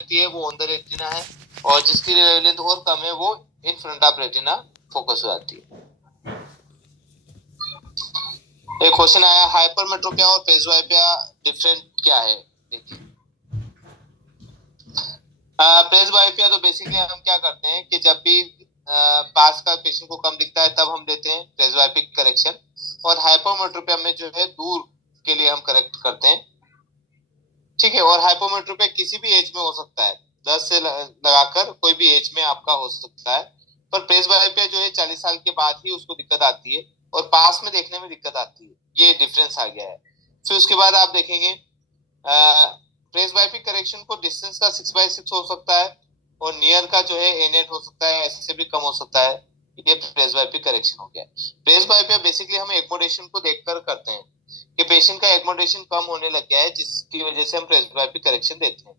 रहती है वो ऑन द रेटिना है, और जिसकी वेवलेंथ और कम है वो in front of retina focus हो जाती है। एक क्वेश्चन आया, हाइपरमेट्रोपिया और प्रेसबाइपिया डिफरेंट क्या है? देखिए, प्रेसबाइपिया तो बेसिकली हम क्या करते हैं कि जब भी पास का पेशेंट को कम दिखता है तब हम देते हैं प्रेसबाइपिक करेक्शन, और हाइपरमेट्रोपिया में जो है दूर के लिए हम करेक्ट करते हैं। ठीक है, और हाइपोमेट्रोपिया किसी भी एज में हो सकता है, 10 से लगाकर कोई भी एज में आपका हो सकता है, पर प्रेसबाइपिया जो है 40 साल के बाद ही उसको दिक्कत आती है, और पास में देखने में दिक्कत आती है, ये डिफरेंस आ गया है। फिर उसके बाद आप देखेंगे प्रेसबाइपिक करेक्शन को डिस्टेंस का 6/6 हो सकता है, और नियर का जो है A-net हो सकता है, इससे भी कम हो सकता है। ये प्रेसबाइपिक करेक्शन हो गया। प्रेसबाइपिया बेसिकली हम एक्मोडेशन को देखकर करते हैं कि पेशेंट का एक्मोडेशन कम होने लग गया है, जिसकी वजह से हम प्रेसबाइपिक करेक्शन देते हैं।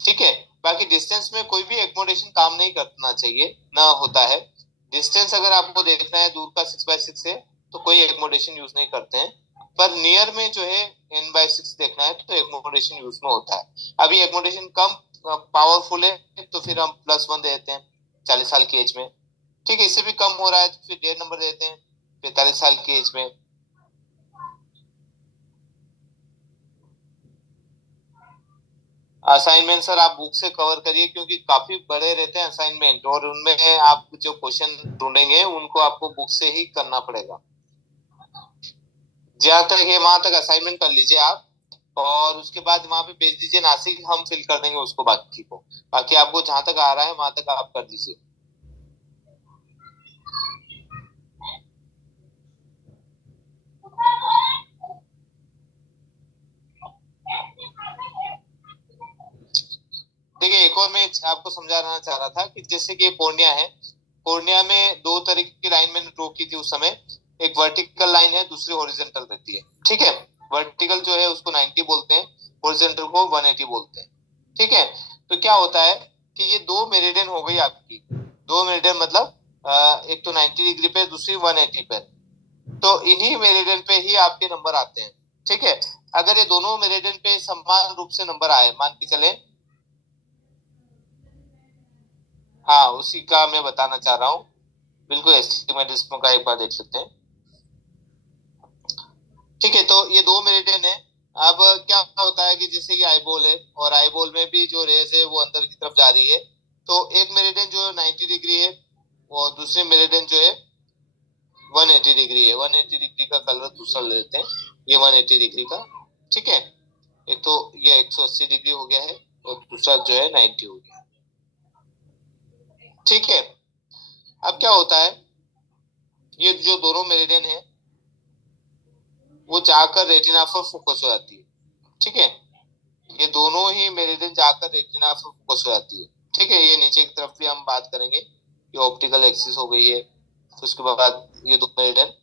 ठीक है, बाकी डिस्टेंस में कोई भी एक्मोडेशन काम नहीं करना चाहिए, ना होता है। डिस्टेंस अगर आपको देखना है दूर का 6/6 है तो कोई एक्मोडेशन यूज नहीं करते हैं, पर नियर में जो है N/6 देखना है तो एक्मोडेशन यूज में होता है। अभी एक्मोडेशन कम पावरफुल है तो फिर हम +1 देते हैं 40 साल की एज में। ठीक है, इससे भी कम हो रहा है तो फिर 1.5 नंबर देते हैं 45 साल की एज में। असाइनमेंट सर आप बुक से कवर करिए, क्योंकि काफी बड़े रहते हैं असाइनमेंट, और उनमें आप जो क्वेश्चन ढूंढेंगे उनको आपको बुक से ही करना पड़ेगा। जहां तक है वहां तक असाइनमेंट कर लीजिए आप, और उसके बाद वहां पे भेज दीजिए नासिक, हम फिल कर देंगे उसको बाकी को। बाकी आपको जहां तक आ रहा है वहां तक आप कर दीजिए। देखिए, एक और मैं आपको समझाना चाह रहा था कि जैसे कि कोर्निया है, कोर्निया में दो तरीके की लाइन मैंने ड्रॉ की थी उस समय। एक वर्टिकल लाइन है, दूसरी हॉरिजॉन्टल रहती है। ठीक है, वर्टिकल जो है उसको 90 बोलते हैं, हॉरिजॉन्टल को 180 बोलते हैं। ठीक है, तो क्या होता है कि ये दो मेरिडियन हो गई आपकी, दो मेरिडियन मतलब एक तो 90 डिग्री पे, दूसरी 180 पे, तो इन्हीं मेरिडियन पे ही आपके नंबर आते हैं। ठीक है, अगर ये दोनों मेरिडियन पे समान रूप से नंबर आए, मान के चले, हाँ उसी का मैं बताना चाह रहा हूँ, बिल्कुल एस्टिमेट इसमें का एक बार देख सकते हैं। ठीक है, तो ये दो मेरिडियन है। अब क्या होता है कि जैसे ये आईबॉल है, और आईबॉल में भी जो रेस है वो अंदर की तरफ जा रही है, तो एक मेरिडियन जो 90 डिग्री है, और दूसरे मेरिडियन जो है 180 डिग्री है। 180 डिग्री का कलर दूसरा ले लेते हैं, ये 180 डिग्री का। ठीक है, एक तो ये 180 डिग्री हो गया है, और दूसरा जो है 90 हो गया। ठीक है, अब क्या होता है, ये जो दोनों मेरिडियन है वो जाकर रेटिना पर फोकस हो जाती है। ठीक है, ये दोनों ही मेरिडियन जाकर रेटिना पर फोकस हो जाती है। ठीक है, ये नीचे की तरफ भी हम बात करेंगे, ये ऑप्टिकल एक्सिस हो गई है। तो उसके बाद ये दो मेरिडियन,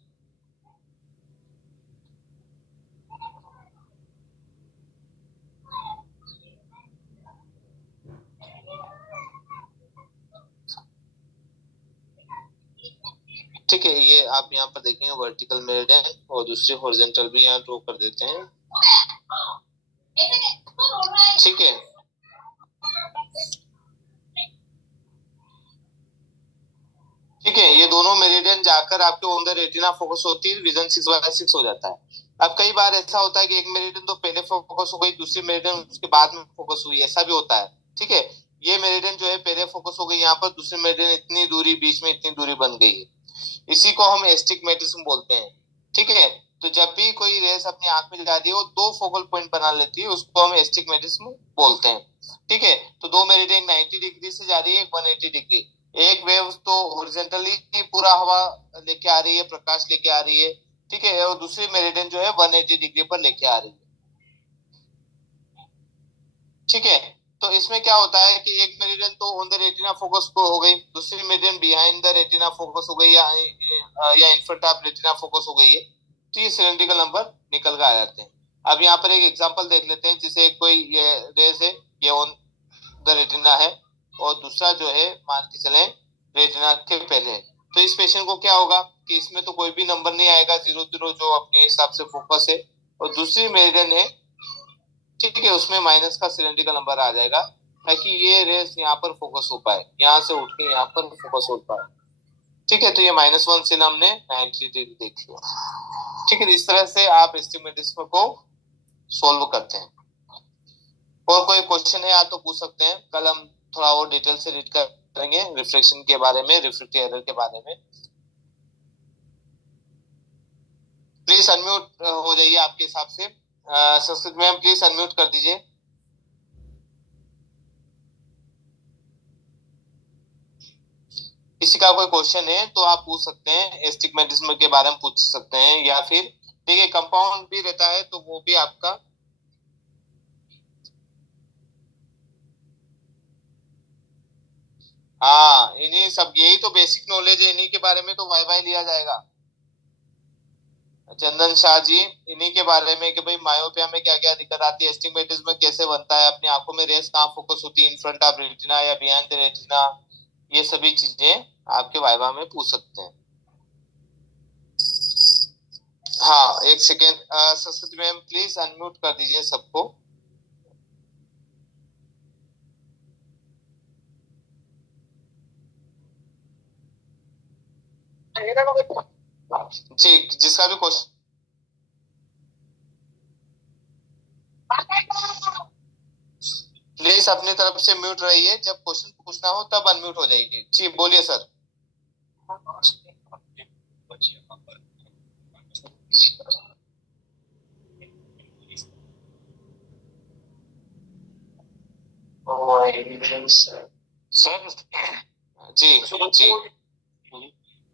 ठीक है, ये आप यहाँ पर देखेंगे वर्टिकल मेरिडियन, और दूसरे हॉरिजॉन्टल भी यहाँ ड्रॉ कर देते हैं। ठीक है, ठीक है, ये दोनों मेरिडियन जाकर आपके ऑन द रेटिना फोकस होती है, विजन 6/6 हो जाता है। अब कई बार ऐसा होता है कि एक मेरिडियन तो पहले फोकस हो गई, दूसरी मेरिडियन उसके बाद में फोकस हुई, ऐसा भी होता है। ठीक है, ये मेरिडियन जो है पहले फोकस हो गई यहाँ पर, दूसरी मेरिडियन इतनी दूरी, बीच में इतनी दूरी बन गई है, इसी को हम एस्टिग्मेटिज्म बोलते हैं। ठीक है, तो जब भी कोई रेस अपनी आंख में जा रही है वो दो फोकल पॉइंट बना लेती है, उसको हम एस्टिग्मेटिज्म बोलते हैं। ठीक है, तो दो मेरिडियन 90 डिग्री से जा रही है, 180 डिग्री, एक वेव तो हॉरिजॉन्टली पूरा हवा लेके आ रही है, प्रकाश लेके आ रही है। ठीक है, और दूसरी मेरिडियन जो है 180 डिग्री पर लेके आ रही है। ठीक है, तो इसमें क्या होता है कि एक मेरिडियन तो ऑन द रेटिना फोकस को हो गई, दूसरी meridian behind the retina focus हो गई, या in front of retina focus हो गई है, तो ये सिलेंड्रिकल नंबर निकल के आ जाते हैं। अब यहाँ पर एक एग्जांपल देख लेते हैं, जैसे कोई ये रेस है, ये ऑन द रेटिना है, और दूसरा जो है मान के चले रेटिना के पहले है, तो इस पेशेंट को क्या होगा कि इसमें तो कोई भी नंबर नहीं आएगा, 0 0 जो अपने हिसाब से फोकस है, और दूसरी मेरिडियन है, ठीक है, उसमें माइनस का सिलेंड्रिकल नंबर आ जाएगा, ताकि ये रेस यहाँ पर फोकस हो पाए, यहाँ से उठ के यहाँ पर फोकस हो पाए। ठीक है, तो ये -1 से हमने 90 डिग्री देख लिया। ठीक है, इस तरह से आप एस्टिग्मेटिज्म को सोल्व करते हैं। और कोई क्वेश्चन है आप तो पूछ सकते हैं, कल हम थोड़ा और डिटेल से रीड करेंगे रिफ्लेक्शन के बारे में, रिफ्रैक्टिव एरर के बारे में। प्लीज अनम्यूट हो जाइए आपके हिसाब से। संस्कृत मैम प्लीज अनम्यूट कर दीजिए। किसी का कोई क्वेश्चन है तो आप पूछ सकते हैं, एस्टिग्मेटिज्म के बारे में पूछ सकते हैं, या फिर देखिए कंपाउंड भी रहता है तो वो भी आपका हाँ, इन्हीं सब, यही तो बेसिक नॉलेज है, इन्हीं के बारे में तो वाई वाई लिया जाएगा। चंदन शाह जी, इन्हीं के बारे में कि भाई मायोपिया में क्या क्या दिक्कत आती है, एस्टिग्मेटिज्म कैसे बनता है, अपनी आंखों में रेस कहाँ फोकस होती है, इन फ्रंट ऑफ रेटिना या बिहाइंड द रेटिना, ये सभी चीजें आपके वाइवा में पूछ सकते हैं। हाँ, एक second, Saraswati ma'am please unmute कर दीजिए सबको। जी, जिसका भी क्वेश्चन प्लीज अपनी तरफ से म्यूट रहिए, जब क्वेश्चन पूछना हो तब अनम्यूट हो जाइए। जी बोलिए सर। सर जी जी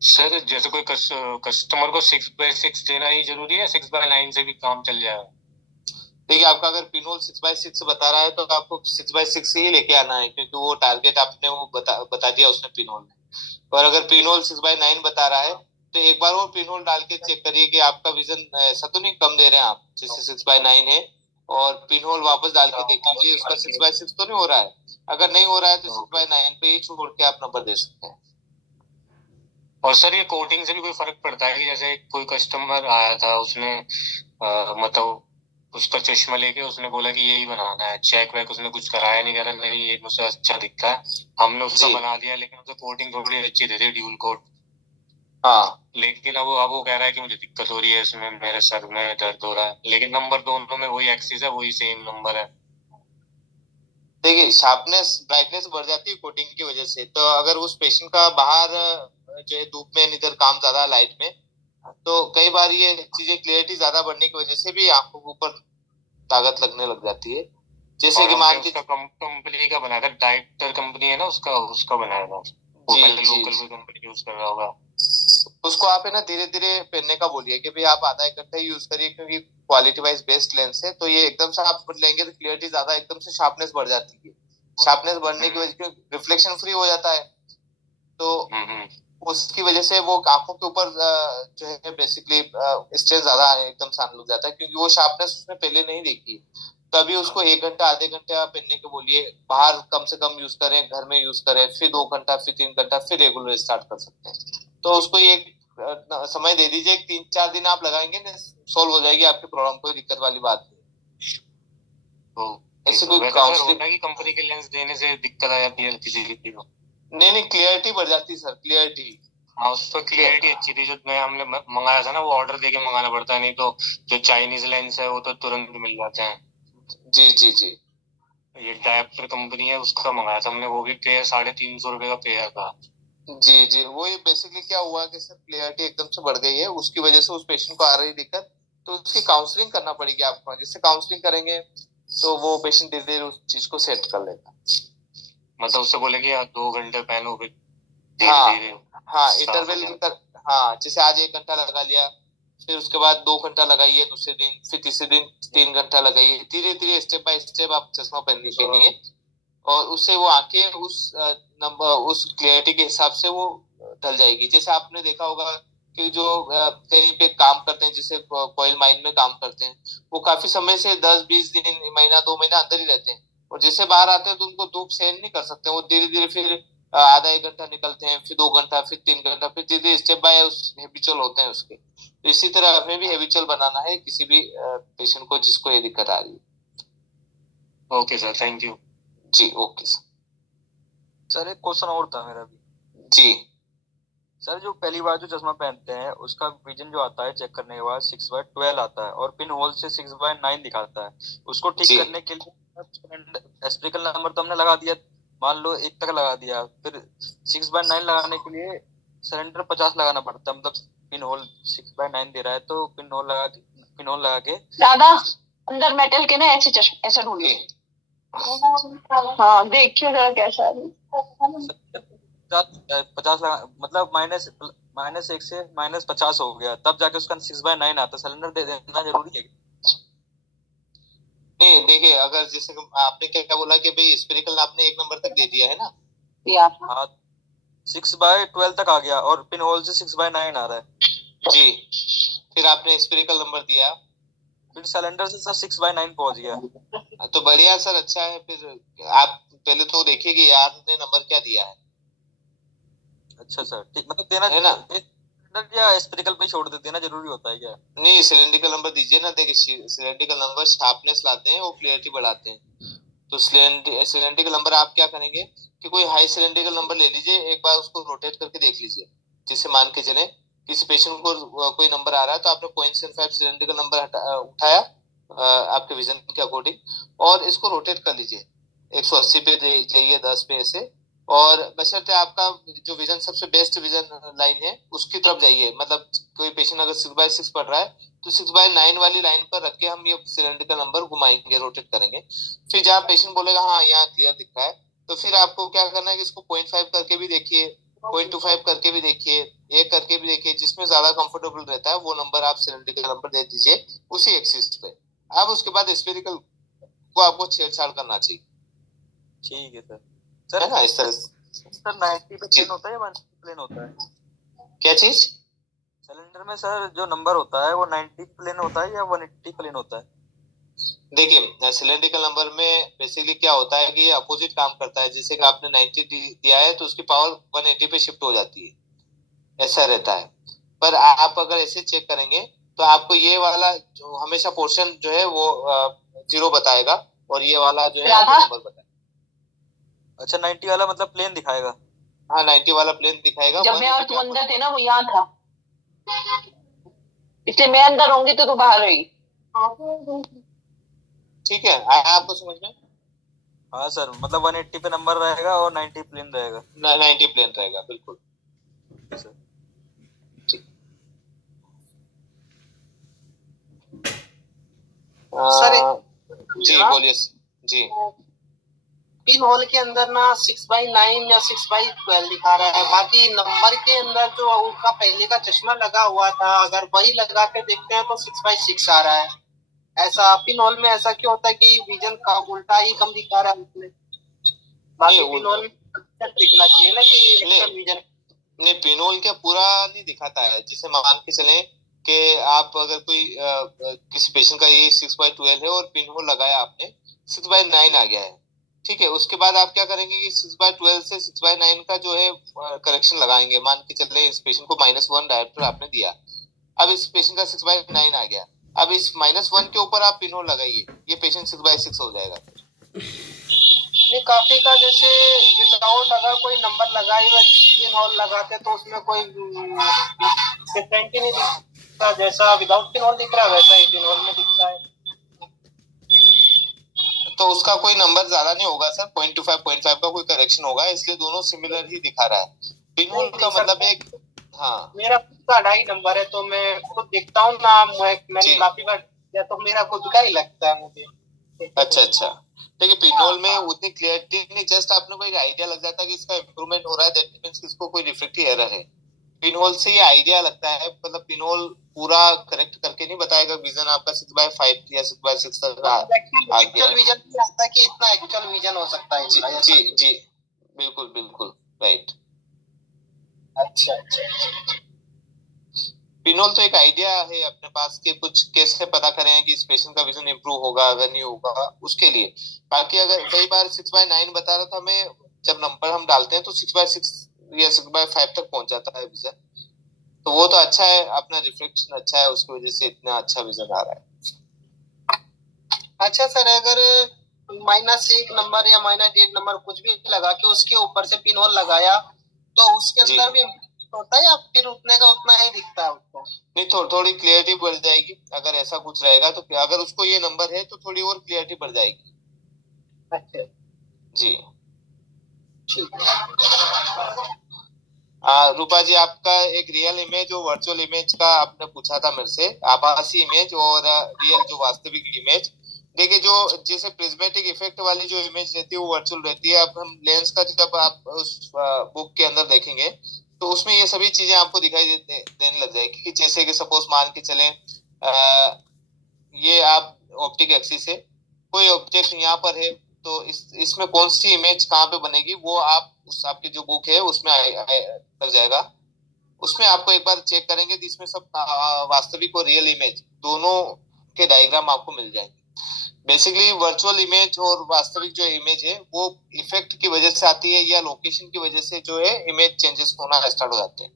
सर, जैसे कोई कस्टमर को 6/6 देना ही जरूरी है, 6/9 से भी काम चल जाएगा? देखिए, आपका अगर पिनोल 6/6 बता रहा है तो आपको 6/6 ही लेके आना है, क्योंकि वो टारगेट आपने वो बता दिया उसने पिनोल में। और अगर पिनोल 6/9 बता रहा है तो एक बार वो पिनोल डाल के चेक करिए कि आपका विजन ऐसा तो नहीं कम दे रहे हैं आप, जैसे 6/9 है, और पिनहोल वापस डाल के देख लीजिए उसका 6/6 तो नहीं हो रहा है। अगर नहीं हो रहा है तो 6/9 पे ही छोड़ के आप नंबर दे सकते हैं। और सर, ये कोटिंग से भी कोई फर्क पड़ता है कि जैसे कोई कस्टमर आया था, उसने मतलब उसका चश्मा लेके उसने बोला कि यही बनाना है, चेक वेक उसने कुछ कराया नहीं, कह रहा नहीं ये मुझसे अच्छा दिखता है, हमने उसका बना दिया, लेकिन उसे कोटिंग थोड़ी अच्छी दे दी, ड्यूल कोट। हाँ, लेकिन अब वो कह रहा है कि मुझे दिक्कत हो रही है इसमें, मेरे सर में दर्द हो रहा है, लेकिन नंबर दोनों में वही एक्सिस है, वही सेम नंबर है। देखिए शार्पनेस ब्राइटनेस बढ़ जाती है कोटिंग की वजह से, तो अगर उस पेशेंट का बाहर जो है धूप में इधर काम ज्यादा लाइट में, तो कई बार ये चीजें क्लियरिटी ज्यादा बढ़ने की वजह से भी आंखों के ऊपर ताकत लगने लग जाती है। जैसे कि मान के कंपनी का बनाया था, डाइटर कंपनी है ना, उसका उसका बनाया था वो, पहले लोकल कोई कंपनी यूज कर रहा होगा। उसको आप है ना धीरे धीरे पहनने का बोलिए कि भाई आप आधा 1 घंटा ही यूज करिए, क्योंकि क्वालिटी वाइज बेस्ट लेंस है, तो ये एकदम से आप लेंगे तो क्लियरिटी ज्यादा, एकदम से शार्पनेस बढ़ जाती है। शार्पनेस बढ़ने की वजह से रिफ्लेक्शन फ्री हो जाता है, तो उसकी वजह से वो आंखों के ऊपर जो है बेसिकली स्ट्रेस ज्यादा एकदम से आने लग जाता है, क्योंकि वो शार्पनेस उसने पहले नहीं देखी। तो अभी उसको 1 घंटा आधे घंटे आप पहनने के बोलिए, बाहर कम से कम यूज करें, घर में यूज करें, फिर 2 घंटा, फिर 3 घंटा, फिर रेगुलर स्टार्ट कर सकते हैं। तो उसको ये समय दे दीजिए, 3-4 दिन आप लगाएंगे ना, सोल्व हो जाएगी आपकी प्रॉब्लम, कोई दिक्कत वाली बात नहीं। ऐसे कोई काउंसलिंग की कंपनी के लेंस देने से दिक्कत आ जाती है किसी की को? नहीं, क्लियरिटी बढ़ जाती है सर, क्लियरिटी। हाँ, उस पर क्लियरिटी अच्छी थी, जो हमने मंगाया था ना, वो ऑर्डर देके मंगाना पड़ता है, नहीं तो जो चाइनीज लेंस है वो तो तुरंत मिल जाते हैं। जी जी जी, ये डायप्टर कंपनी है, उसका मंगाया था हमने, वो भी पेयर 350 रुपए का पेयर था। जी जी, वो ये बेसिकली क्या हुआ कि सर क्लियरिटी एकदम से बढ़ गई है, उसकी वजह से उस पेशेंट को आ रही दिक्कत, तो उसकी काउंसलिंग करना पड़ेगी आपको। जिससे काउंसलिंग करेंगे तो वो पेशेंट धीरे धीरे उस चीज को सेट कर लेगा। मतलब उससे बोले कि यार 2 घंटे पहनो, फिर हाँ धीरे हाँ, इंटरवल कर, हाँ जैसे आज 1 घंटा लगा लिया, फिर उसके बाद 2 घंटा लगाइए दूसरे दिन, फिर तीसरे दिन 3 घंटा लगाइए, धीरे धीरे स्टेप बाय स्टेप आप चश्मा पहनिए, और उससे वो आंखें उस नंबर, उस क्लियरिटी के हिसाब से वो ढल जाएगी। जैसे आपने देखा होगा कि जो कहीं पे काम करते हैं, जैसे कोयल माइन में काम करते हैं, वो काफी समय से 10-20 दिन, महीना 2 महीना अंदर ही रहते हैं, और जैसे बाहर आते हैं तो उनको धूप सहन नहीं कर सकते, वो धीरे धीरे फिर आधा 1 घंटा निकलते हैं, फिर 2 घंटा, फिर 3 घंटा, फिर धीरे धीरे स्टेप बाय उस हैबिचुअल होते हैं उसके। तो इसी तरह हमें भी हैबिचुअल बनाना है किसी भी पेशेंट को जिसको ये दिक्कत आ रही है। Okay sir, thank you. जी ओके सर एक क्वेश्चन और था मेरा भी जी। सर। जो पहली बार जो चश्मा पहनते हैं उसका विजन जो आता है चेक करने के बाद 6/12 आता है और पिन होल से 6/9 दिखाता है। उसको ठीक जी करने के लिए स्पेरिकल नंबर तो हमने लगा दिया, मान लो 1 तक लगा दिया, फिर 6/9 लगाने के लिए सिलेंडर 50 लगाना पड़ता है। मतलब पिन होल 6/9 दे रहा है तो पिन होल लगा के दादा अंदर मेटल के ना ऐसे चश्मे ऐसा ढूंढिए। हाँ देखियो जरा कैसा है। 50 लगा, मतलब -1 से -50 हो गया, तब जाके उसका 6/9 आता। सिलेंडर दे देना जरूरी है? नहीं देखिए, अगर जैसे आपने क्या क्या बोला कि भाई स्पेरिकल आपने 1 नंबर तक दे दिया है ना। हाँ 6/12 तक आ गया और पिन होल से 6/9 आ रहा है जी। फिर आपने स्पेरिकल नंबर दिया, फिर सिलेंडर से सर 6/9 पहुंच गया। तो बढ़िया सर, अच्छा है। फिर आप पहले तो देखिए कि यार ने नंबर क्या दिया है। अच्छा सर ठीक, मतलब देना है ना। सिलेंडर या स्पेरिकल पे छोड़ देना जरूरी होता है क्या? नहीं, सिलेंड्रिकल नंबर दीजिए ना। देखिए सिलेंड्रिकल नंबर शार्पनेस लाते हैं, वो क्लियरिटी बढ़ाते हैं। तो सिलेंड्रिकल नंबर आप क्या करेंगे कि कोई हाई सिलेंड्रिकल नंबर ले लीजिए, एक बार उसको रोटेट करके देख लीजिए। जैसे मान के चले किसी पेशेंट को कोई नंबर आ रहा है, तो आपने 0.75 सिलेंड्रिकल नंबर उठाया आपके विजन के अकॉर्डिंग, और इसको रोटेट कर लीजिए 180 पे जाइए, 10 पे ऐसे। और बशर्ते आपका जो विजन सबसे बेस्ट विजन लाइन है उसकी तरफ जाइए। मतलब कोई पेशेंट अगर 6/6 पढ़ रहा है तो 6/9 वाली लाइन पर रख के हम ये सिलेंड्रिकल नंबर घुमाएंगे, रोटेट करेंगे। फिर जहाँ पेशेंट बोलेगा हाँ यहाँ क्लियर दिख रहा है, तो फिर आपको क्या करना है कि इसको 0.5 करके भी देखिए, 0.25 करके भी देखिए, 1 करके भी देखिए। जिसमें ज्यादा कंफर्टेबल रहता है वो नंबर आप सिलेंड्रिकल नंबर दे दीजिए उसी एक्सिस पे। अब उसके बाद स्पेरिकल को आपको छेड़छाड़ करना चाहिए। ठीक है सर। है ना, इस तरह सर 90 पे प्लेन होता है या 180 प्लेन होता है? क्या चीज? सिलेंडर में सर जो नंबर होता है वो 90 प्लेन होता है या 180 प्लेन होता है? देखिए सिलेंड्रिकल नंबर में बेसिकली क्या होता है कि अपोजिट काम करता है। जैसे कि आपने 90 दिया है तो उसकी पावर 180 पे शिफ्ट हो जाती है, ऐसा रहता है। पर आप अगर ऐसे चेक करेंगे तो आपको ये वाला जो हमेशा पोर्शन जो है वो 0 बताएगा, और ये वाला जो है आपको नंबर बताएगा। अच्छा 90 वाला मतलब प्लेन दिखाएगा? हाँ 90 वाला प्लेन दिखाएगा। जब मैं और तू अंदर थे ना वो यहाँ था, इसलिए मैं अंदर होंगी तो तू बाहर रहेगी। ठीक है, आया आपको समझ में? हाँ सर, मतलब 180 पे नंबर रहेगा और 90 प्लेन रहेगा। 90 प्लेन रहेगा, बिल्कुल सर। जी बोलिए जी। पिन होल के अंदर ना 6/9 या 6/12 दिखा रहा है, बाकी नंबर के अंदर जो उनका पहले का चश्मा लगा हुआ था अगर वही लगा के देखते हैं तो 6/6 आ रहा है। ऐसा पिन होल में ऐसा क्यों होता है कि विजन का उल्टा ही कम दिखा रहा है उसमें? बाकी पिन होल में दिखना चाहिए ना कि एक्चुअल विजन। नहीं, पिन होल क्या पूरा नहीं दिखाता है। जिसे मान के चले कि आप अगर कोई किसी पेशेंट का ये 6/12 है और पिन होल लगाया आपने, 6/9 आ गया है, ठीक है। उसके बाद आप क्या करेंगे कि 6/12 से 6/9 का जो है करेक्शन लगाएंगे। मान के चले इस पेशेंट को -1 डायरेक्टर आपने दिया, अब इस पेशेंट का 6/9 आ गया, अब इस -1 के ऊपर आप पिन होल लगाइए, ये पेशेंट 6/6 हो जाएगा। नहीं, काफी का जैसे विदाउट अगर कोई नंबर लगाए हुए पिन होल लगाते तो उसमें कोई डिफरेंट ही नहीं दिखता। जैसा विदाउट पिन होल दिख रहा है वैसा ही पिन होल में दिखता है। तो उसका कोई नंबर ज्यादा नहीं होगा सर, 0.25 0.5 का कोई करेक्शन होगा, इसलिए दोनों सिमिलर ही दिखा रहा है। पिन होल का मतलब एक, हाँ मेरा खुद का 2.5 नंबर है तो मैं खुद देखता हूँ ना, मैंने काफी बार किया तो मेरा खुद का ही लगता है मुझे। अच्छा देखिए, पिन होल में उतनी क्लियरिटी नहीं, जस्ट आपने को एक आइडिया लग जाता है कि इसका इंप्रूवमेंट हो रहा है, दैट मींस इसको कोई रिफ्लेक्टिव एरर है। पिन होल से ये आइडिया लगता है, मतलब पिन होल पूरा करेक्ट करके नहीं बताएगा विजन आपका 6/5 या 6/6 तक आ गया। एक्चुअल विजन नहीं आता कि इतना एक्चुअल विजन हो सकता है। जी बिल्कुल राइट। अच्छा। पिन होल तो एक आइडिया है अपने पास कि कुछ कैसे पता करें कि इस पेशेंट का विजन इंप्रूव होगा अगर नहीं होगा उसके लिए। बाकी अगर कई बार 6/9 बता रहा था हमें, जब नंबर हम डालते हैं तो 6/6 या 6/5 तक पहुंच जाता है विजन। तो वो तो अच्छा है, अपना रिफ्लेक्शन अच्छा है, उसकी वजह से इतना अच्छा विजन आ रहा है। अच्छा सर, अगर -1 नंबर या -8 नंबर कुछ भी लगा के उसके ऊपर से पिन होल लगाया तो उसके जी। अंदर भी होता है या फिर उतने का उतना ही दिखता है उसको? नहीं, थोड़ी क्लियरिटी बढ़ जाएगी अगर ऐसा कुछ रहेगा तो। अगर उसको ये नंबर है तो थोड़ी और क्लियरिटी बढ़ जाएगी। अच्छा, जी। ठीक है। रूपा जी, आपका एक रियल इमेज और वर्चुअल इमेज का आपने पूछा था मेरे से, आभासी इमेज और रियल जो वास्तविक इमेज। देखिए, जो जैसे प्रिज्मेटिक इफेक्ट वाली जो इमेज रहती है वो वर्चुअल रहती है। अब हम लेंस का जब आप उस बुक के अंदर देखेंगे तो उसमें ये सभी चीजें आपको दिखाई देने लग जाएगी कि जैसे कि सपोज मान के चले ये आप ऑप्टिक एक्सिस है, कोई ऑब्जेक्ट यहाँ पर है, तो इसमें कौन सी इमेज कहाँ पे बनेगी वो आप उस आपकी जो बुक है उसमें लग जाएगा। उसमें आपको एक बार चेक करेंगे तो इसमें सब वास्तविक और रियल इमेज दोनों के डायग्राम आपको मिल जाएंगे। बेसिकली वर्चुअल इमेज और वास्तविक जो इमेज है वो इफेक्ट की वजह से आती है या लोकेशन की वजह से जो है इमेज चेंजेस होना स्टार्ट हो जाते हैं।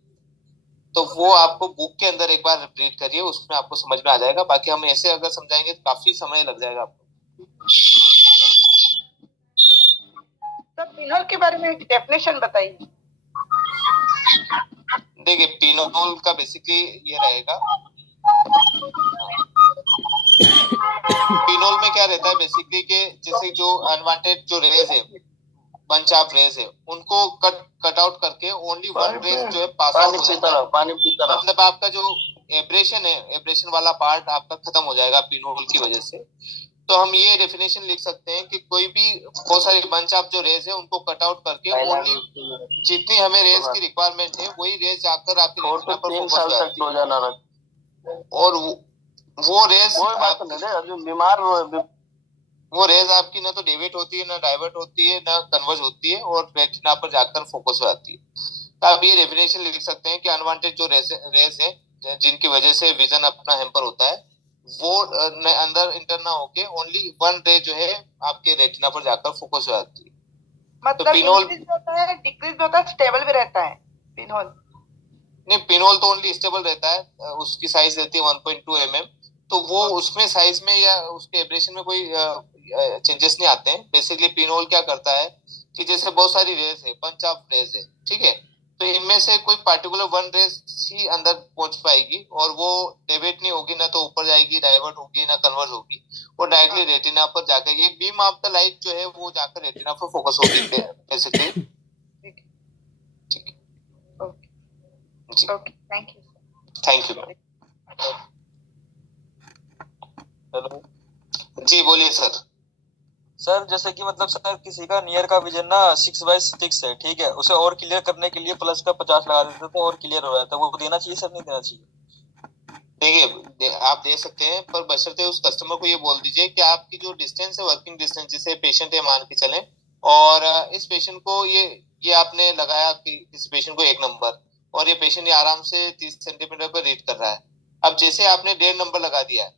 तो वो आपको बुक के अंदर एक बार रीड करिए, उसमें आपको समझ में आ जाएगा। बाकी हम ऐसे अगर समझाएंगे तो काफी समय लग जाएगा आपको। सर पिनहोल के बारे में डेफिनेशन बताइए। देखिए, पिनहोल का बेसिकली ये रहेगा, पिनहोल में क्या रहता है बेसिकली कि जैसे जो अनवांटेड जो रेज है, बंच ऑफ रेज है, उनको कट आउट करके ओनली वन रेज जो है पास आउट हो जाता है। पानी पीता रहो। मतलब आपका जो एब्रेशन है, एब्रेशन वाला पार्ट आपका खत्म हो जाएगा पिनहोल की वजह से। तो हम ये डेफिनेशन लिख सकते हैं कि कोई भी बहुत सारी बंच ऑफ जो रेज है उनको कट आउट करके ओनली जितनी हमें रेज की रिक्वायरमेंट है वही रेज जाकर आपके रेटिना पर फोकस हो जाती है। और वो रेज बीमार वो रेज आपकी ना तो डेविएट होती है, ना डाइवर्ट होती है, ना कन्वर्ज होती है और रेटिना पर जाकर फोकस हो जाती है। तो आप ये डेफिनेशन लिख सकते हैं कि अनवांटेड जो रेज है जिनकी वजह से विजन अपना हैम्पर होता है वो अंदर इंटर ना होके ओनली वन रे जो है आपके रेटिना पर जाकर फोकस हो जाती है। मतलब पिनहोल इंक्रीज होता है, डिक्रीज होता है, स्टेबल भी रहता है पिनहोल? नहीं, पिनहोल तो ओनली स्टेबल रहता है। उसकी साइज रहती है 1.2 mm। तो वो उसमें साइज में या उसके एब्रेशन में कोई चेंजेस नहीं आते हैं। बेसिकली पिनहोल क्या करता है कि जैसे बहुत सारी रेज है, बंच ऑफ रेज है, ठीक है, तो इनमें से कोई पार्टिकुलर वन रेज ही अंदर पहुंच पाएगी और वो डेविएट नहीं होगी, ना तो ऊपर जाएगी, डाइवर्ट होगी, ना कन्वर्ज होगी। वो डायरेक्टली रेटिना पर जाकर एक बीम ऑफ द लाइट जो है वो जाकर रेटिना पर फोकस होगी बेसिकली। ठीक है जी, okay, thank you. Thank you. Hello जी बोलिए सर। सर, जैसे कि मतलब सर किसी का नियर का विजन ना 6/6 है, ठीक है, उसे और क्लियर करने के लिए प्लस का 50 लगा देते तो और क्लियर हो जाता है, वो देना चाहिए सर, नहीं देना चाहिए? देखिए, आप दे सकते हैं पर बशर्ते उस कस्टमर को ये बोल दीजिए कि आपकी जो डिस्टेंस है, वर्किंग डिस्टेंस, जैसे पेशेंट है मान के चले और इस पेशेंट को ये आपने लगाया कि इस पेशेंट को 1 नंबर और ये पेशेंट आराम से 30 सेंटीमीटर पर रीड कर रहा है। अब जैसे आपने 1.5 नंबर लगा दिया है,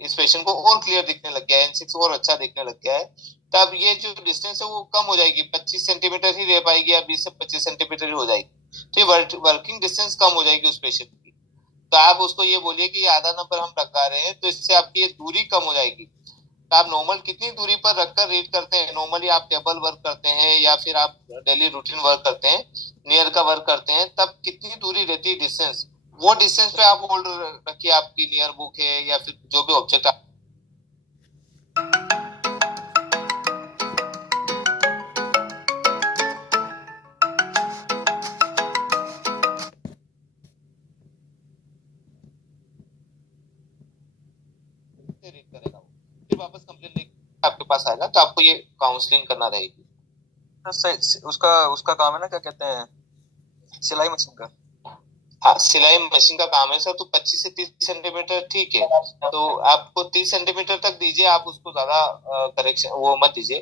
इस पेशेंट को और क्लियर दिखने लग गया है, N6 और अच्छा दिखने लग गया है, तब ये जो डिस्टेंस है वो कम हो जाएगी, 25 सेंटीमीटर ही रह पाएगी या 20 से 25 सेंटीमीटर ही हो जाएगी। तो ये वर्किंग डिस्टेंस कम हो जाएगी उस पेशेंट की। तो आप उसको ये बोलिए कि आधा नंबर हम लगा रहे हैं तो इससे आपकी ये दूरी कम हो जाएगी। तो आप नॉर्मल कितनी दूरी पर रखकर रीड करते हैं? नॉर्मली आप टेबल वर्क करते हैं या फिर आप डेली रूटीन वर्क करते हैं, नियर का वर्क करते हैं, तब कितनी दूरी रहती है डिस्टेंस, वो डिस्टेंस पे आप होल्ड रखिए। आपकी नियर बुक है या फिर जो भी ऑब्जेक्ट आप रीड करेगा वो फिर वापस कंप्लेन लेके आपके पास आएगा, तो आपको ये काउंसलिंग करना रहेगी। उसका काम है ना, क्या कहते हैं, सिलाई मशीन का? हाँ, सिलाई मशीन का काम है सर। तो 25 से 30 सेंटीमीटर ठीक है, तो आपको 30 सेंटीमीटर तक दीजिए, आप उसको ज्यादा करेक्शन वो मत दीजिए,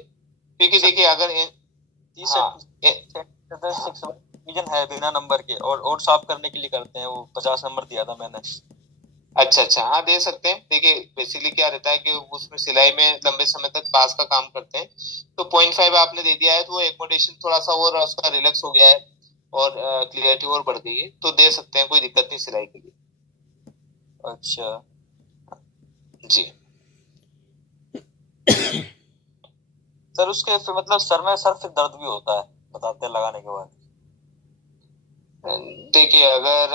क्योंकि देखिए अगर 30 हाँ सेंटीमीटर विजन है बिना नंबर के, और साफ करने के लिए करते हैं, वो 50 नंबर दिया था मैंने। अच्छा, हाँ दे सकते हैं। देखिए बेसिकली क्या रहता है कि उसमें सिलाई में लंबे समय तक पास का काम करते हैं, तो 0.5 आपने दे दिया है तो वो एकोमोडेशन थोड़ा सा और उसका रिलैक्स हो गया है और क्लियरिटी और बढ़ गई है, तो दे सकते हैं, कोई दिक्कत नहीं सिलाई के लिए। अच्छा जी सर उसके फिर मतलब सर फिर दर्द भी होता है बताते हैं लगाने के बाद। देखिए अगर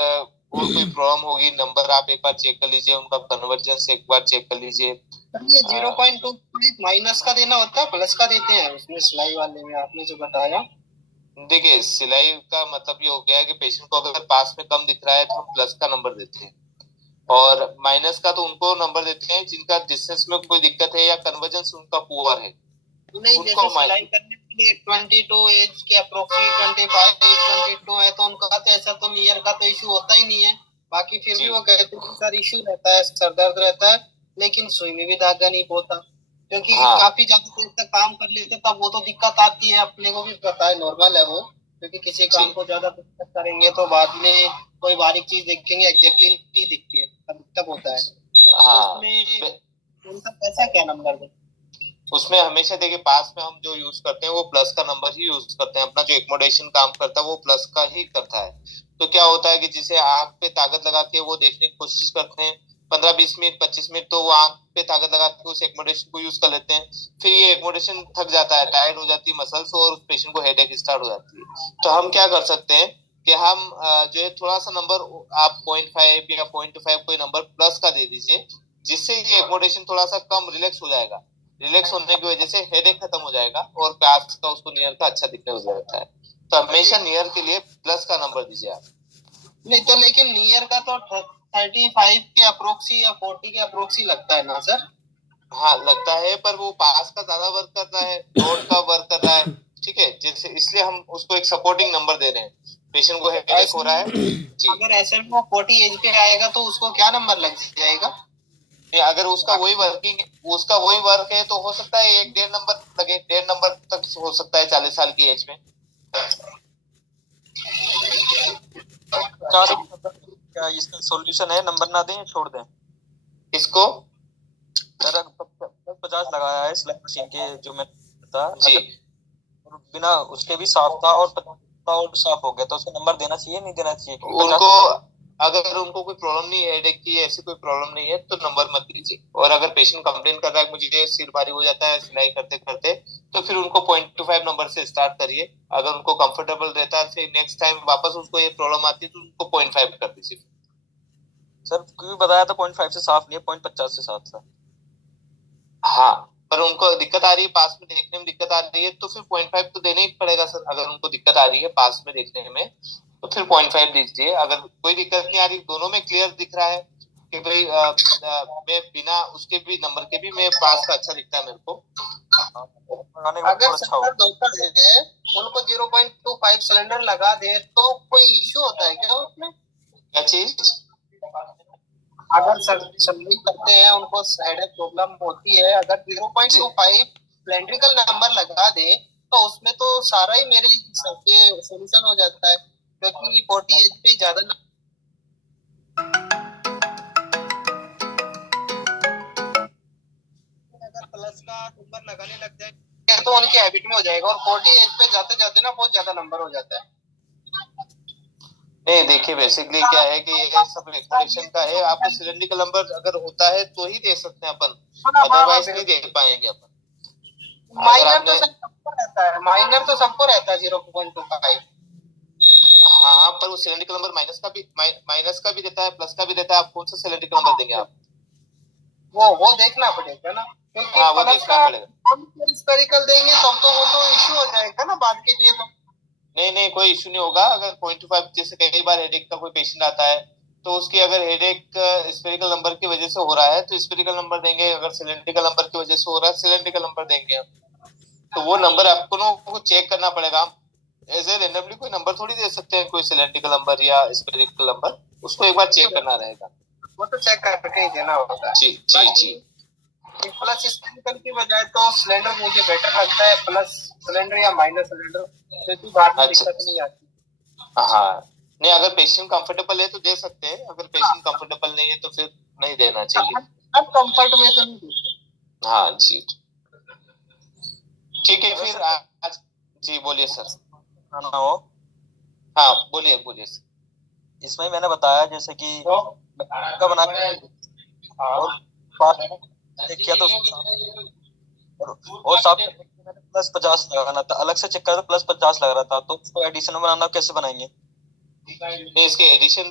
और कोई प्रॉब्लम होगी, नंबर आप एक बार चेक कर लीजिए, उनका कन्वर्जेंस एक बार चेक कर लीजिए। ये 0.25 माइनस का देना होता है, प्लस का देते हैं उसमें सिलाई वाले में, आपने जो बताया। देखिए सिलाई का मतलब ये हो गया है कि पेशेंट को अगर पास में कम दिख रहा है तो हम प्लस का नंबर देते हैं, और माइनस का तो उनको नंबर देते हैं जिनका डिस्टेंस में कोई दिक्कत है या कन्वर्जेंस उनका पुअर है। नहीं, जैसे सिलाई करने के लिए 22 एज के अप्रोक्सीमेट 25 22 है, तो उनका तो ऐसा तो नियर का तो इशू होता ही नहीं है। बाकी फिर भी वो कहते हैं सर इशू रहता है, सर दर्द रहता है, लेकिन सुई में भी धागा नहीं होता, क्योंकि काफी ज्यादा देर तक काम कर लेते तब वो तो दिक्कत आती है, अपने को भी पता है, नॉर्मल है वो, क्योंकि किसी काम को ज्यादा दिक्कत करेंगे तो बाद में कोई बारीक चीज देखेंगे एग्जैक्टली नहीं दिखती है, तब दिक्कत होता है। उसमें उनका कैसा क्या नंबर है? उसमें हमेशा देखिए पास में हम जो यूज करते हैं वो प्लस का नंबर ही यूज करते हैं। अपना जो एक्मोडेशन काम करता है वो प्लस का ही करता है। तो क्या होता है कि जिसे आंख पे ताकत लगा के वो देखने की कोशिश करते हैं 15-20 मिनट 25 मिनट, तो वो आंख पे ताकत लगा के उस एक्मोडेशन को यूज कर लेते हैं। फिर ये एक्मोडेशन थक जाता है, टायर्ड हो जाती है मसल्स, और उस पेशेंट को हेडेक स्टार्ट हो जाती है। तो हम क्या कर सकते हैं कि हम जो है थोड़ा सा नंबर आप 0.5 या 0.5 कोई नंबर प्लस का दे दीजिए, जिससे ये एक्मोडेशन थोड़ा सा कम रिलैक्स हो जाएगा। रिलैक्स होने की वजह से हेडेक खत्म हो जाएगा और पास का उसको नियर का अच्छा दिखने लग जाता है। तो हमेशा नियर के लिए प्लस का नंबर दीजिए आप। नहीं तो लेकिन नियर का तो 35 के अप्रोक्सी या 40 के अप्रोक्सी लगता है ना सर? हाँ लगता है, पर वो पास का ज्यादा वर्क कर रहा है, रोड का वर्क कर रहा है, ठीक है, जैसे इसलिए हम उसको एक सपोर्टिंग नंबर दे रहे हैं। पेशेंट को हेडेक हो रहा है जी। अगर ऐसे में वो 40 एज पे आएगा तो उसको क्या नंबर लग जाएगा? अगर उसका वही वर्क है तो हो सकता है 1-1.5 नंबर लगे, 1.5 नंबर तक हो सकता है 40 साल की एज में। क्या इसका सॉल्यूशन है, नंबर ना दें छोड़ दें इसको? सर 50 लगाया है सिलाई मशीन के जो मैं था जी, बिना उसके भी साफ था और 50 और साफ हो गया, तो उसको नंबर देना चाहिए नहीं देना चाहिए? उनको अगर उनको कोई प्रॉब्लम नहीं है, हेडेक की ऐसी कोई प्रॉब्लम नहीं है तो नंबर मत दीजिए। और अगर पेशेंट कंप्लेन कर रहा है मुझे सिर भारी हो जाता है सिलाई करते करते, तो फिर उनको 0.25 नंबर से स्टार्ट करिए। अगर उनको कंफर्टेबल रहता है फिर नेक्स्ट टाइम वापस उसको ये प्रॉब्लम आती है तो उनको 0.5 कर दीजिए। सर क्योंकि बताया था 0.5 से साफ नहीं है, 0.50 से साफ था। हाँ, पर उनको दिक्कत आ रही है, पास में देखने में दिक्कत आ रही है, तो फिर 0.5 तो देना ही पड़ेगा सर। अगर उनको दिक्कत आ रही है पास में देखने में तो फिर 0.5 दीजिए। अगर कोई दिक्कत नहीं आ रही, दोनों में क्लियर दिख रहा है कि भाई मैं बिना उसके भी नंबर के भी मैं पास का अच्छा दिखता है मेरे को, अगर सिलेंडर होता है उनको 0.25 सिलेंडर लगा दे तो कोई इश्यू होता है क्या उसमें? क्या चीज? अगर सर्जरी करते हैं उनको साइड प्रॉब्लम होती है, अगर 0.25 सिलेंड्रिकल नंबर लगा दे तो उसमें तो सारा ही मेरे हिसाब से सोल्यूशन हो जाता है, क्योंकि 40 एज पे ज्यादा अगर प्लस का नंबर लगाने लग जाए तो उनके हैबिट में हो जाएगा, और 40 एज पे जाते जाते ना बहुत ज्यादा नंबर हो जाता है। नहीं देखिए बेसिकली क्या है कि ये सब एक्सप्रेशन का है। आपको सिलेंड्रिकल नंबर अगर होता है तो ही दे सकते हैं अपन, अदरवाइज नहीं दे पाएंगे अपन। माइनर तो सबको रहता है, माइनर तो सबको रहता है 0.25। हाँ, पर वो सिलेंड्रिकल नंबर माइनस का भी देता है, प्लस का भी देता है। आप कौन सा सिलेंड्रिकल नंबर देंगे आप? वो देखना पड़ेगा ना, क्योंकि हाँ, वो प्लस देखना का पड़ेगा। स्पेरिकल देंगे तब तो वो तो इश्यू हो जाएगा ना बाद के लिए। तो नहीं कोई इश्यू नहीं होगा। अगर 0.25 जैसे कई बार हेडेक का कोई पेशेंट आता है तो उसकी अगर हेडेक स्पेरिकल नंबर की वजह से हो रहा है तो स्पेरिकल नंबर देंगे, अगर सिलेंड्रिकल नंबर की वजह से हो रहा है सिलेंड्रिकल नंबर देंगे। तो वो नंबर आपको चेक करना पड़ेगा। ऐसे रेंडमली कोई नंबर थोड़ी दे सकते हैं, कोई सिलेंड्रिकल नंबर या स्पेरिकल नंबर, उसको एक बार चेक करना रहेगा। वो तो चेक करके ही देना होता है। जी प्लस स्पेरिकल की बजाय तो सिलेंडर मुझे बेटर लगता है, प्लस सिलेंडर या माइनस सिलेंडर, क्योंकि बाद में दिक्कत नहीं आती। हाँ, नहीं अगर पेशेंट कंफर्टेबल है तो दे सकते हैं, अगर पेशेंट कंफर्टेबल नहीं है तो फिर नहीं देना चाहिए। अब कंफर्ट में तो नहीं देते। हाँ जी, ठीक है फिर आज। जी बोलिए सर। हाँ बोलिए सर। इसमें मैंने बताया जैसे कि का बनाया और किया तो और साफ मैंने +50 लगाना था, अलग से चेक करा तो +50 लग रहा था, तो उसको एडिशन बनाना कैसे बनाएंगे? नहीं, इसके एडिशन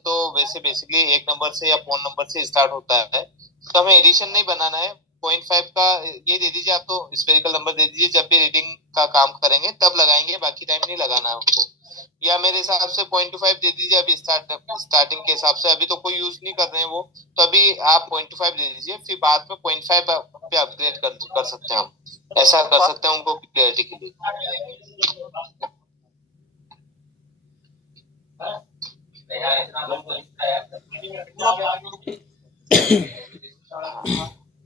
तो वैसे बेसिकली एक नंबर से या फोन नंबर से स्टार्ट होता है, तो हमें एडिशन नहीं बनाना है। 0.5 का ये दे दीजिए, आप तो स्फेरिकल नंबर दे दीजिए, जब भी रीडिंग का काम करेंगे तब लगाएंगे, बाकी टाइम नहीं लगाना है हमको। या मेरे हिसाब से 0.25 दे दीजिए, अभी स्टार्टिंग के हिसाब से, अभी तो कोई यूज नहीं कर रहे हैं वो, तो अभी आप 0.5 दे दीजिए, फिर बाद में 0.5 पे अपग्रेड कर सकते हैं हम, ऐसा कर सकते हैं उनको क्लियरिटी के लिए।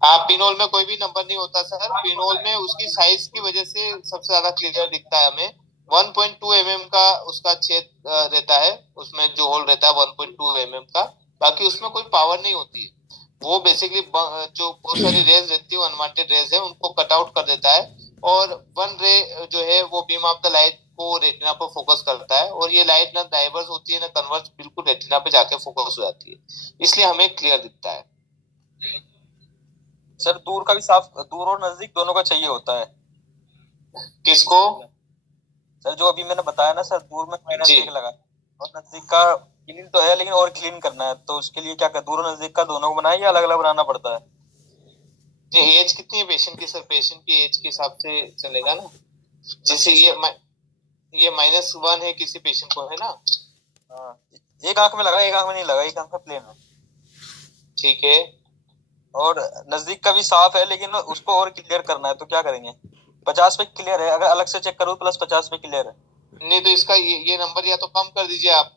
हाँ, पिनोल में कोई भी नंबर नहीं होता सर, पिनोल में उसकी साइज की वजह से सबसे ज्यादा क्लियर दिखता है हमें। 1.2 mm का उसका छेद रहता है, उसमें जो होल रहता है 1.2 mm का, बाकी उसमें कोई पावर नहीं होती है। वो बेसिकली जो बहुत सारी रेज रहती है, अनवांटेड रेज है, उनको कट आउट कर देता है, और वन रे जो है वो बीम ऑफ द लाइट को रेटिना पर फोकस करता है, और ये लाइट ना डाइवर्स होती है ना कन्वर्स, बिल्कुल रेटिना पे जाके फोकस हो जाती है, इसलिए हमें क्लियर दिखता है। सर दूर का भी साफ, दूर और नजदीक दोनों का चाहिए होता है। किसको? सर जो अभी मैंने बताया ना सर, दूर में जी। -1 लगा और नजदीक का क्लीन तो है, लेकिन और क्लीन करना है, तो उसके लिए क्या कर, दूर और नजदीक का दोनों को बनाए या अलग अलग बनाना पड़ता है? एज कितनी है पेशेंट की सर? पेशेंट की एज के हिसाब से चलेगा ना, जैसे ये -1 है किसी पेशेंट को, है ना? हाँ, एक आंख में लगा, एक आंख में नहीं लगा, एक आंख में प्लेन है। ठीक है। और नजदीक का भी साफ है, लेकिन उसको और क्लियर करना है, तो क्या करेंगे? 50 पे क्लियर है, अगर अलग से चेक करूँ +50 पे क्लियर है। नहीं तो इसका ये नंबर या तो कम कर दीजिए आप,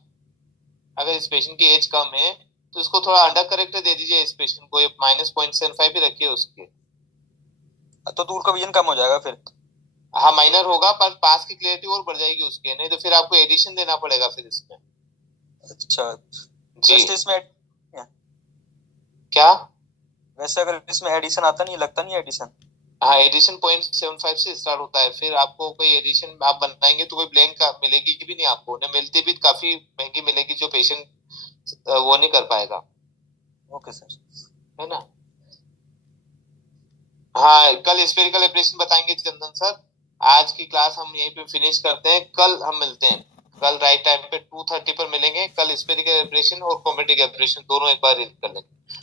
अगर इस पेशेंट की एज कम है तो इसको थोड़ा अंडर करेक्टर दे दीजिए, इस पेशेंट को -0.75 भी रखिए उसके। तो दूर का विजन कम हो जाएगा फिर? हाँ, माइनर होगा, पर पास की क्लियरिटी और बढ़ जाएगी उसके, नहीं तो फिर आपको एडिशन देना पड़ेगा फिर इसमें। अच्छा जी। वैसे इसमें क्या? वैसे अगर इसमें एडिशन आता नहीं, लगता नहीं एडिशन? हाँ, एडिशन 0.75 से स्टार्ट होता है, फिर आपको कोई एडिशन आप बनाएंगे तो कोई ब्लैंक का मिलेगी भी नहीं आपको, न मिलती भी काफी महंगी मिलेगी, जो पेशेंट वो नहीं कर पाएगा। Okay sir. है ना? हाँ, कल स्पेरिकल एब्रेशन बताएंगे चंदन सर। आज की क्लास हम यहीं पे फिनिश करते हैं, कल हम मिलते हैं, कल राइट टाइम पे 2:30 पर मिलेंगे। कल स्पेरिकल एब्रेशन और कॉमेडिक एब्रेशन दोनों एक बार रीड कर लेंगे।